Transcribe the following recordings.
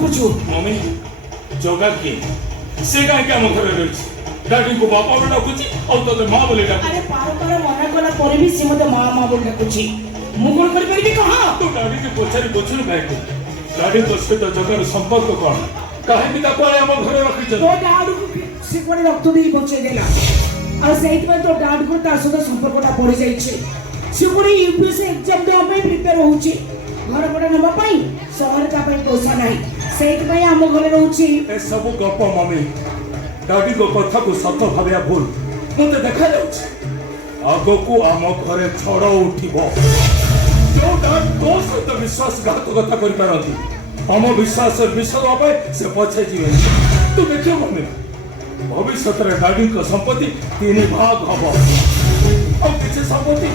ଡାକୁଛୁ? Mummy जगा के से काहे के हम घरे रही डैडी को बापा बोले डाकुची और तो मां बोले डाकुची अरे बार मना कला पर भी से मते मां बोल डाकुची मु कोन कर परबी कहा तू डैडी के पछारी पछुन काहे को डैडी तो से तो जगार संपर्क कोन काहे कि ताको हम घरे रखी छ तो डाड को से कोन रक्त दे बचे देला और सहित में तो डाड को तार सहित संपर्कटा पड़ी जाई छे से कोन यूपीएससी एग्जाम दे पे प्रिपेयर होउची घर बड़ा नबा पाई शहर का पे पैसा नाही सहित में हम घरे रहउची ए सब गप मम्मी डैडी को कथा को सत भाबिया भूल मते देखा जाउछ आगो को हम घरे छड़ उठिबो जो डैड तो सहित विश्वासघातकता करि पारती हम विश्वास विश्वास पाए से पछे जीवे तू देखियो मम्मी भविष्य रे डैडी को संपत्ति 3 भाग हबो और किसी संपत्ति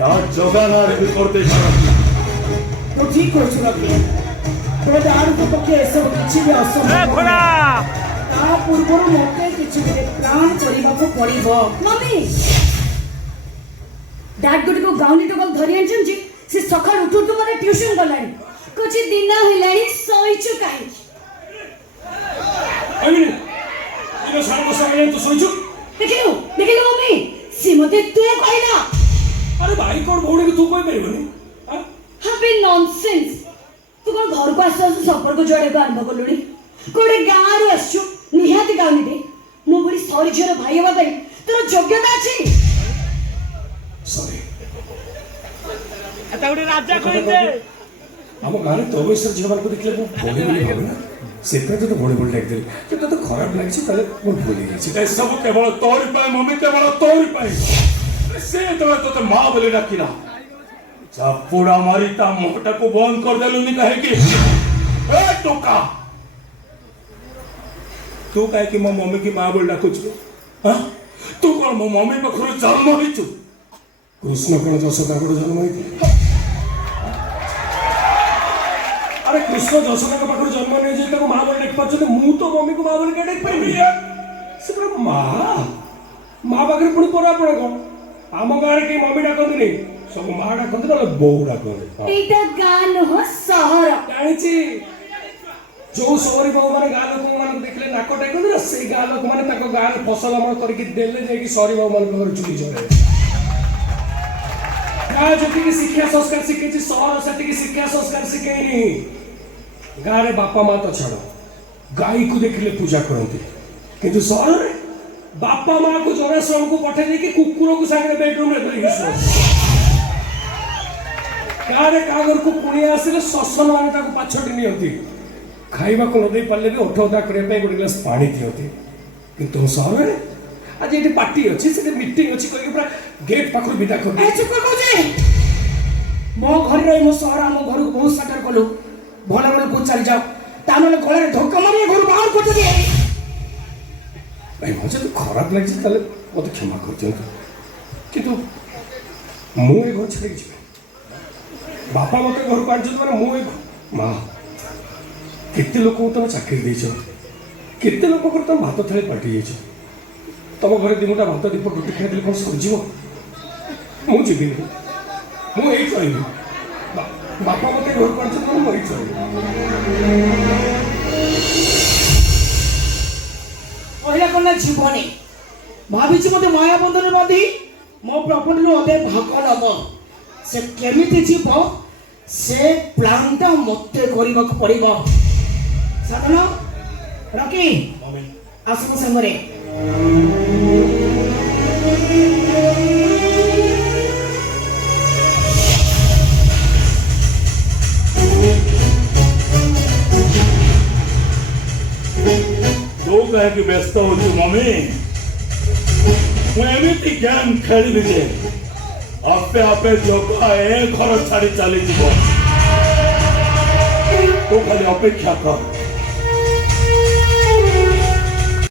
डैड जगाना रे भी करते छारती तो ठीक कर छुरा तो डाड को पके सब किछि भी असंभव ता पूर्वरु मते किछि भी प्लान करिबा को पड़िबो मम्मी डैड गुड को गाउनी तो धरि आछन जी से सकाळ उठु तो माने ट्यूशन गलानी कुछ दिन हेलानी सोइछु काई अमिनी इनो सारा समय तो सोइछु देखिलो मम्मी से मते तू कहला अरे भाई कोन भौणी के तू कोइ परबनी हां हाबे नॉनसेंस तू कोन घर को आसस संपर्क जोड़े को आरंभ करलुनी कोडे गाँ रु आसछु निहाती गाउनी दे मो बड़ी सॉरी झर भाई बाबा तोर योग्यता अछि सॉरी एता गुडी राजा कहि दे हम गाने तो वैसे जीवन को देखले बोले बोले भाव ना से पे तो बोले बोले लाग दे तो खराब लाग छी तले मोर भूली गई छी ए सब केवल तोरी पाए मम्मी केवल तोरी पाए से तो मां बोले डाकिला चापुड़ा मारी ता मोहटा को बंद कर देलु नी कहे कि ए टोका तू कहे कि मो मम्मी की मां बोल डाकुछ हां तू कोन मो मम्मी पखरो जन्म होइछु कृष्ण कोन जसोदा को जन्म होइथि अरे कृष्ण जसोदा के पाखर जन्म नहीं जे ताको मां बोल देख पाछो मु तो मम्मी को मां बोल के देख पाइबी से पूरा मां पाखर पुणी परा पड़ा को आम गारे के मम्मी डाकंदी नहीं सब मां डाकंदी ना बौ डाकंदी एटा गान हो सहर जानिछि जो सोरी बाबू माने गाँ लोक मान देखले नाक टेकंदी ना से गाँ लोक माने ताको गाँ फसल अमल करके देले जे कि सॉरी बाबू मान घर चुली जरे गाँ जति की शिक्षा संस्कार शिखे सहर से की शिक्षा संस्कार शिखेनी गाँ रे बापा माँ तो छाड़ गाई को देखले पूजा करते किंतु सहर रे बापा माँ को जरा श्रम को पठे दे कि कुकुर को सागरे बेडरूम रे धरिक सो गाँ रे कागर को पुणी आसिले ससन माने ताको पाछटी नियंती खाइबा को न दे पाले भी ओठोदा करे पे गोटे गिलास पानी दियते किंतु सहर रे आज एटी पार्टी अछि से मीटिंग अछि कहि पूरा गेट पाखर विदा कर ए चुप कर जे मो घर रे मो सहर हम घर को बहुत साटर कलो भला भला को चल जाओ तानले गळे धक्का मारी घर बाहर को दे भाई मुझे तो खराब लगे ताले मते क्षमा कर दियंतु किंतु मु ए घर छाड़ी छी बापा मते घर को आंछ माने मु ए मां केते लोक तुम चाकरी देछ केते लोक कर तुम भात थाली पार्टी जाइछ तुम घर दिमुटा भात दीप रोटी खाइ देले कोन सरजिवो मु जीबी मु एई चलिबी बापा मते घर को आंछ माने मु एई चलिबी पहिला कन्या जीवनी भाभी मते माया बंधन बांधी मो प्रॉपर्टी रो अदे भाग नब से केमिति जीव से प्लान ता मते करिबा को पड़िबो साधन रकी आसम संगरे तो कहे कि व्यस्त हो मम्मी एमती गेम खेल जे आपे आपे जगह ए घर छाड़ी चली जीव तो खाली अपेक्षा कर